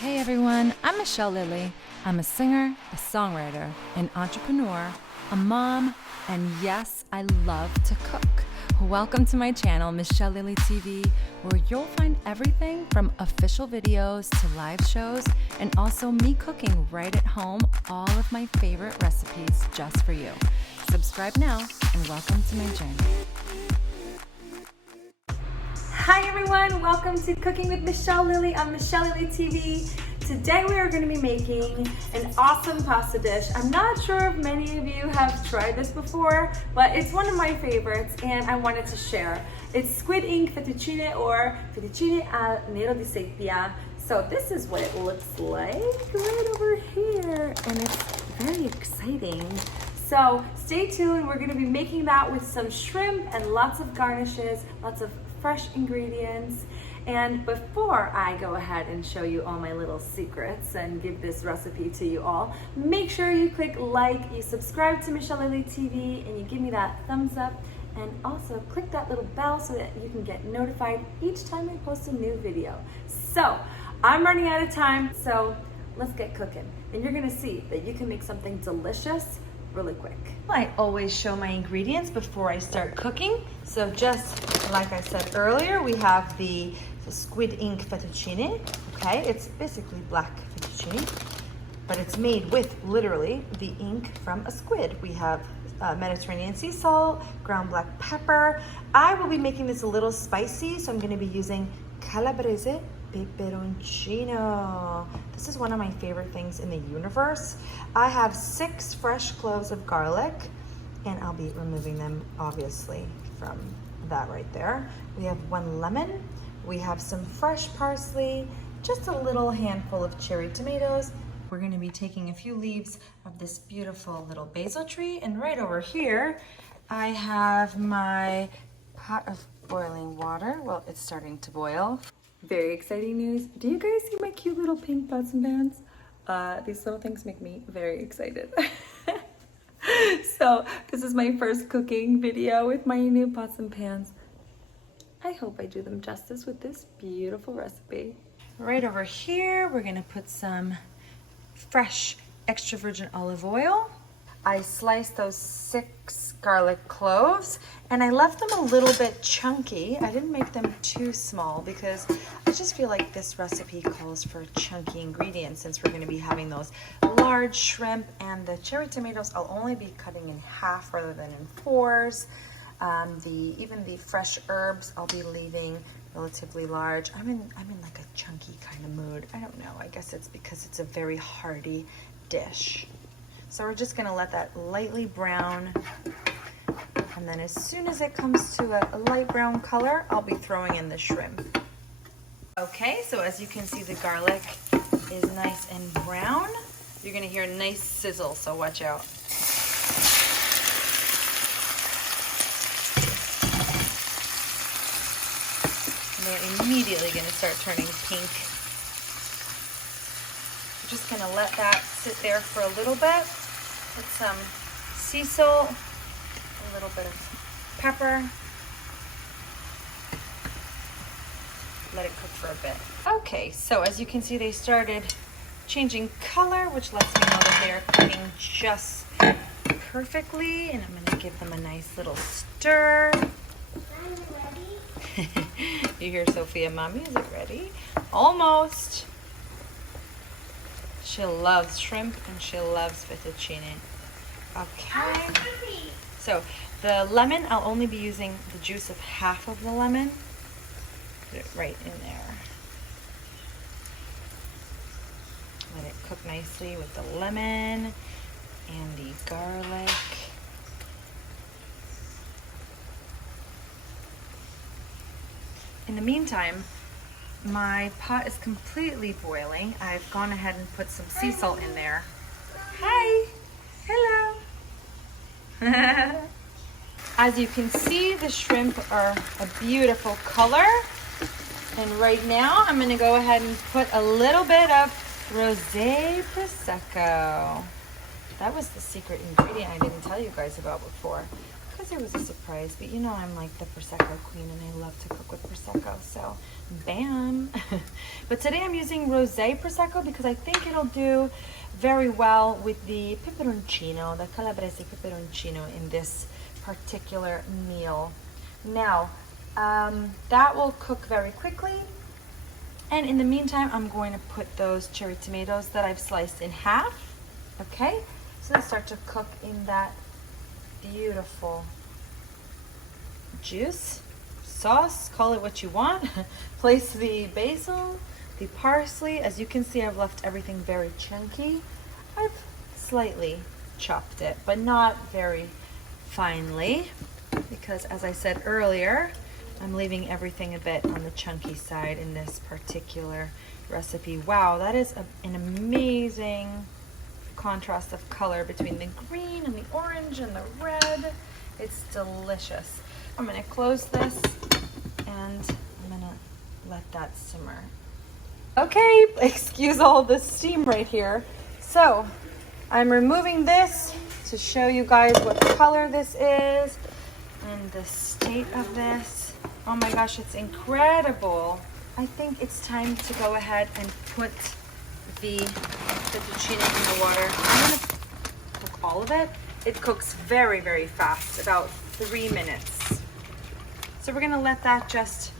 Hey everyone, I'm Michelle Lilly. I'm a singer, a songwriter, an entrepreneur, a mom, and yes, I love to cook. Welcome to my channel, Michelle Lilly TV, where you'll find everything from official videos to live shows, and also me cooking right at home all of my favorite recipes just for you. Subscribe now, and welcome to my journey. Hi everyone, welcome to Cooking with Michelle Lilly on Michelle Lilly TV. Today we are going to be making an awesome pasta dish. I'm not sure if many of you have tried this before, but it's one of my favorites and I wanted to share. It's squid ink fettuccine or fettuccine al Nero di Seppia. So this is what it looks like right over here, and it's very exciting. So stay tuned, we're going to be making that with some shrimp and lots of garnishes, lots of fresh ingredients. And before I go ahead and show you all my little secrets and give this recipe to you all, make sure you click like, you subscribe to Michelle Lilly TV, and you give me that thumbs up, and also click that little bell so that you can get notified each time I post a new video. So I'm running out of time, so let's get cooking. And you're gonna see that you can make something delicious really quick. I always show my ingredients before I start cooking. So just like I said earlier, we have the squid ink fettuccine. Okay, it's basically black fettuccine, but it's made with literally the ink from a squid. We have Mediterranean sea salt, ground black pepper. I will be making this a little spicy, so I'm going to be using Calabrese peperoncino. This is one of my favorite things in the universe. I have 6 fresh cloves of garlic, and I'll be removing them obviously from that right there. We have 1 lemon. We have some fresh parsley, just a little handful of cherry tomatoes. We're going to be taking a few leaves of this beautiful little basil tree, and right over here I have my pot of boiling water. Well, it's starting to boil. Very exciting news. Do you guys see my cute little pink pots and pans? These little things make me very excited. So this is my first cooking video with my new pots and pans. I hope I do them justice with this beautiful recipe. Right over here, we're gonna put some fresh extra virgin olive oil. I sliced those 6 garlic cloves, and I left them a little bit chunky. I didn't make them too small because I just feel like this recipe calls for chunky ingredients, since we're going to be having those large shrimp, and the cherry tomatoes I'll only be cutting in half rather than in 4s. Even the fresh herbs I'll be leaving relatively large. I'm in like a chunky kind of mood. I don't know. I guess it's because it's a very hearty dish. So we're just gonna let that lightly brown, and then as soon as it comes to a light brown color, I'll be throwing in the shrimp. Okay, so as you can see, the garlic is nice and brown. You're gonna hear a nice sizzle, so watch out. And they're immediately gonna start turning pink. Just gonna let that sit there for a little bit. Put some sea salt, a little bit of pepper. Let it cook for a bit. Okay, so as you can see, they started changing color, which lets me know that they are cooking just perfectly. And I'm gonna give them a nice little stir. You hear Sophia, Mommy, is it ready? Almost. She loves shrimp and she loves fettuccine. Okay. So the lemon, I'll only be using the juice of half of the lemon. Put it right in there. Let it cook nicely with the lemon and the garlic. In the meantime, my pot is completely boiling. I've gone ahead and put some sea salt in there. Hi, hello. As you can see, the shrimp are a beautiful color. And right now, I'm gonna go ahead and put a little bit of Rosé Prosecco. That was the secret ingredient I didn't tell you guys about before. because it was a surprise. But you know I'm like the Prosecco queen and I love to cook with Prosecco, so bam. But today I'm using Rosé Prosecco because I think it'll do very well with the peperoncino, the Calabrese peperoncino in this particular meal. Now, that will cook very quickly. And in the meantime, I'm going to put those cherry tomatoes that I've sliced in half. Okay, so they start to cook in that beautiful juice, sauce, call it what you want. Place the basil, the parsley. As you can see, I've left everything very chunky. I've slightly chopped it, but not very finely, because as I said earlier, I'm leaving everything a bit on the chunky side in this particular recipe. Wow, that is an amazing contrast of color between the green and the orange and the red. It's delicious. I'm gonna close this and I'm gonna let that simmer. Okay, excuse all the steam right here. So I'm removing this to show you guys what color this is and the state of this. Oh my gosh, it's incredible. I think it's time to go ahead and put the fettuccine in the water. I'm gonna cook all of it. It cooks very, very fast, about 3 minutes. So we're gonna let that just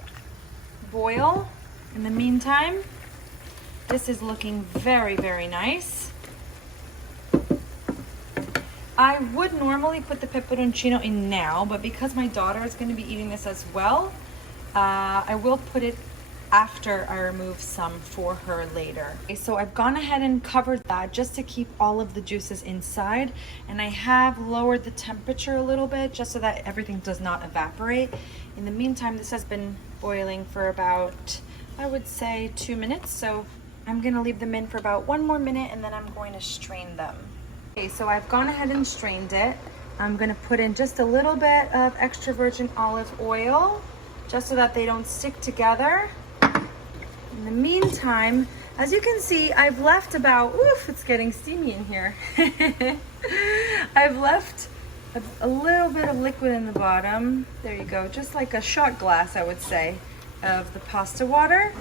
boil. In the meantime, this is looking very, very nice. I would normally put the peperoncino in now, but because my daughter is going to be eating this as well, I will put it after I remove some for her later. Okay, so I've gone ahead and covered that just to keep all of the juices inside, and I have lowered the temperature a little bit just so that everything does not evaporate. In the meantime, this has been boiling for about, I would say, 2 minutes, so I'm going to leave them in for about 1 more minute and then I'm going to strain them. Okay, so I've gone ahead and strained it. I'm gonna put in just a little bit of extra virgin olive oil, just so that they don't stick together. In the meantime, as you can see, I've left about, oof, it's getting steamy in here. I've left a little bit of liquid in the bottom. There you go, just like a shot glass, I would say, of the pasta water.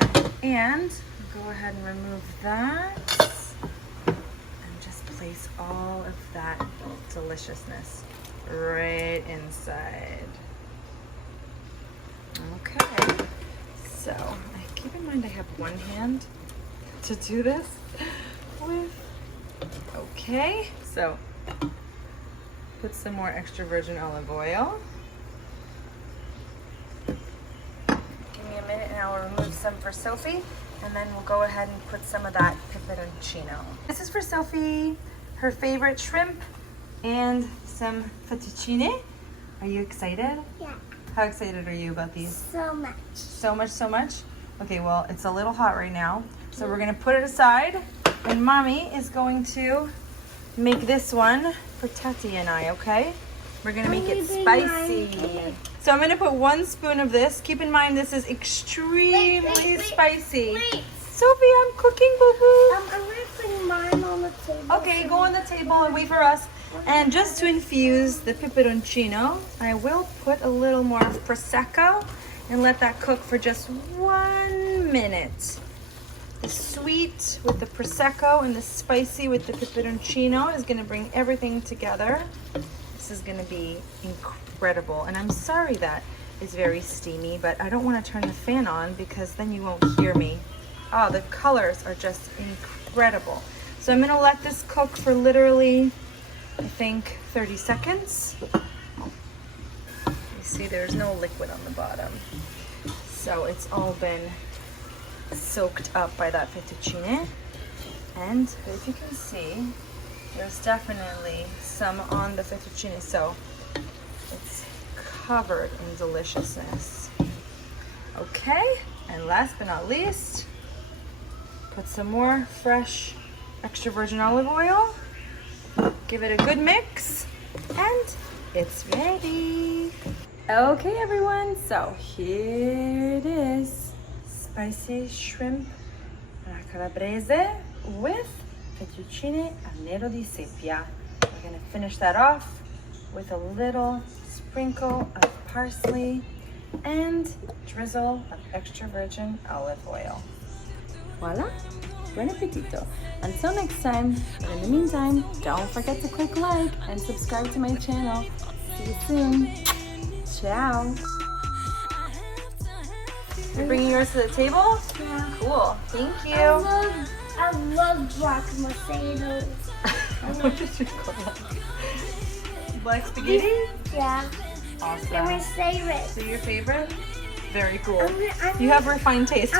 And go ahead and remove that. Place all of that deliciousness right inside. Okay, so keep in mind I have one hand to do this with. Okay, so put some more extra virgin olive oil. Give me a minute and I'll remove some for Sophie. And then we'll go ahead and put some of that peperoncino. This is for Sophie, her favorite shrimp, and some fettuccine. Are you excited? Yeah. How excited are you about these? So much. So much, so much? Okay, well, it's a little hot right now. So we're gonna put it aside, and Mommy is going to make this one for Tati and I, okay? We're gonna make it spicy. So I'm gonna put 1 spoon of this. Keep in mind this is extremely spicy. Wait. Sophie, I'm cooking, boo-boo. I'm gonna put mine on the table. Okay, go on the table and wait for us. And just to infuse the peperoncino, I will put a little more of Prosecco and let that cook for just 1 minute. The sweet with the Prosecco and the spicy with the peperoncino is gonna bring everything together. This is gonna be incredible. And I'm sorry that it's very steamy, but I don't wanna turn the fan on because then you won't hear me. Oh, the colors are just incredible. So I'm gonna let this cook for literally, I think, 30 seconds. You see there's no liquid on the bottom. So it's all been soaked up by that fettuccine. And if you can see, there's definitely some on the fettuccine, so it's covered in deliciousness. Okay, and last but not least, put some more fresh extra virgin olive oil. Give it a good mix, and it's ready. Okay, everyone, so here it is. Spicy shrimp alla calabrese with fettuccine al nero di Seppia. We're gonna finish that off with a little sprinkle of parsley, and drizzle of extra virgin olive oil. Voila! Buon appetito! Until next time, but in the meantime, don't forget to click like and subscribe to my channel. See you soon. Ciao! You're bringing yours to the table? Yeah. Cool. Thank you. I love black potatoes. What did you call that? Black spaghetti? Yeah. Awesome. They're my favorite. So your favorite? Very cool. I'm You have refined taste.